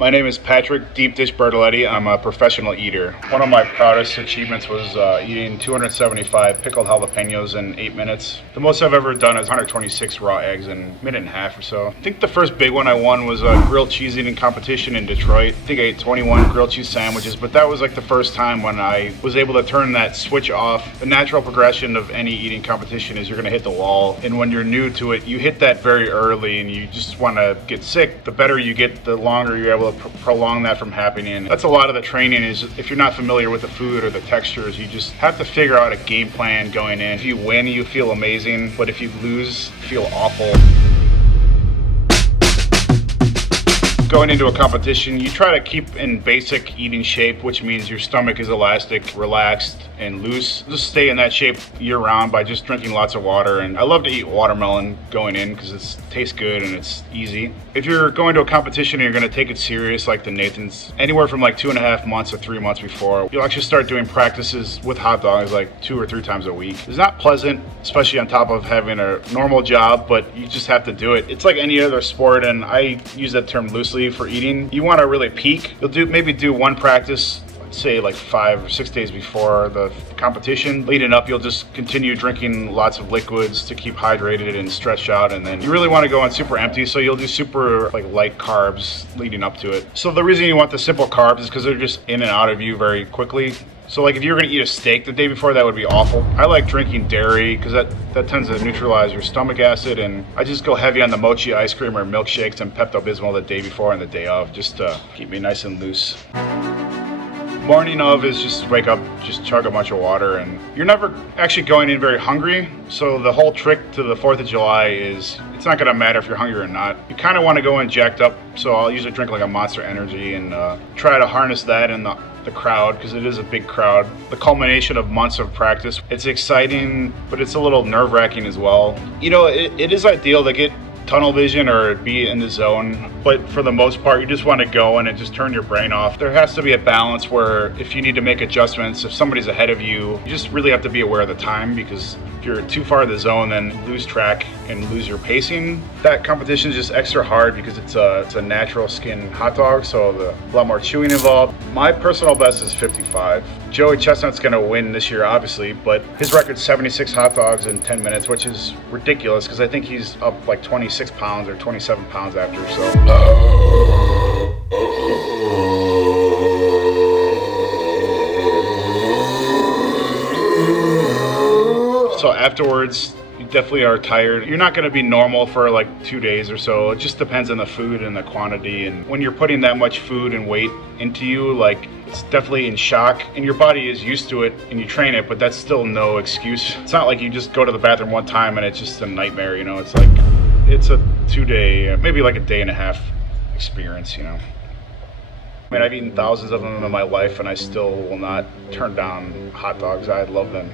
My name is Patrick Deep Dish Bertoletti. I'm a professional eater. One of my proudest achievements was eating 275 pickled jalapenos in 8 minutes. The most I've ever done is 126 raw eggs in a minute and a half or so. I think the first big one I won was a grilled cheese eating competition in Detroit. I think I ate 21 grilled cheese sandwiches, but that was like the first time when I was able to turn that switch off. The natural progression of any eating competition is you're gonna hit the wall, and when you're new to it, you hit that very early and you just wanna get sick. The better you get, the longer you're able to prolong that from happening. That's a lot of the training is if you're not familiar with the food or the textures, you just have to figure out a game plan going in. If you win, you feel amazing, but if you lose, you feel awful. Going into a competition, you try to keep in basic eating shape, which means your stomach is elastic, relaxed, and loose. Just stay in that shape year-round by just drinking lots of water. And I love to eat watermelon going in because it tastes good and it's easy. If you're going to a competition and you're going to take it serious, like the Nathans, anywhere from like 2.5 months to 3 months before, you'll actually start doing practices with hot dogs like 2 or 3 times a week. It's not pleasant, especially on top of having a normal job, but you just have to do it. It's like any other sport, and I use that term loosely for eating. You want to really peak. You'll maybe do one practice, say like 5 or 6 days before the competition. Leading up, you'll just continue drinking lots of liquids to keep hydrated and stretch out, and then you really want to go on super empty, so you'll do super like light carbs leading up to it. So the reason you want the simple carbs is because they're just in and out of you very quickly. So like if you're gonna eat a steak the day before, that would be awful. I like drinking dairy because that tends to neutralize your stomach acid, and I just go heavy on the mochi ice cream or milkshakes and Pepto-Bismol the day before and the day of, just to keep me nice and loose. Morning of is just wake up, just chug a bunch of water, and you're never actually going in very hungry. So the whole trick to the 4th of July is it's not gonna matter if you're hungry or not. You kind of want to go in jacked up, so I'll usually drink like a Monster Energy and try to harness that in the crowd, because it is a big crowd. The culmination of months of practice. It's exciting, but it's a little nerve-wracking as well. You know, it is ideal to get tunnel vision or be in the zone, but for the most part you just want to go in and just turn your brain off. There has to be a balance where if you need to make adjustments, if somebody's ahead of you, you just really have to be aware of the time, because if you're too far in the zone, then you lose track and lose your pacing. That competition is just extra hard because it's a natural skin hot dog, so a lot more chewing involved. My personal best is 55. Joey Chestnut's gonna win this year, obviously, but his record's 76 hot dogs in 10 minutes, which is ridiculous because I think he's up like 26 pounds or 27 pounds after, so. So afterwards, you definitely are tired. You're not gonna be normal for like 2 days or so. It just depends on the food and the quantity. And when you're putting that much food and weight into you, like it's definitely in shock, and your body is used to it and you train it, but that's still no excuse. It's not like you just go to the bathroom one time and it's just a nightmare, you know? It's like, it's a 2-day, maybe like a 1.5 day experience, you know? I mean, I've eaten thousands of them in my life and I still will not turn down hot dogs. I love them.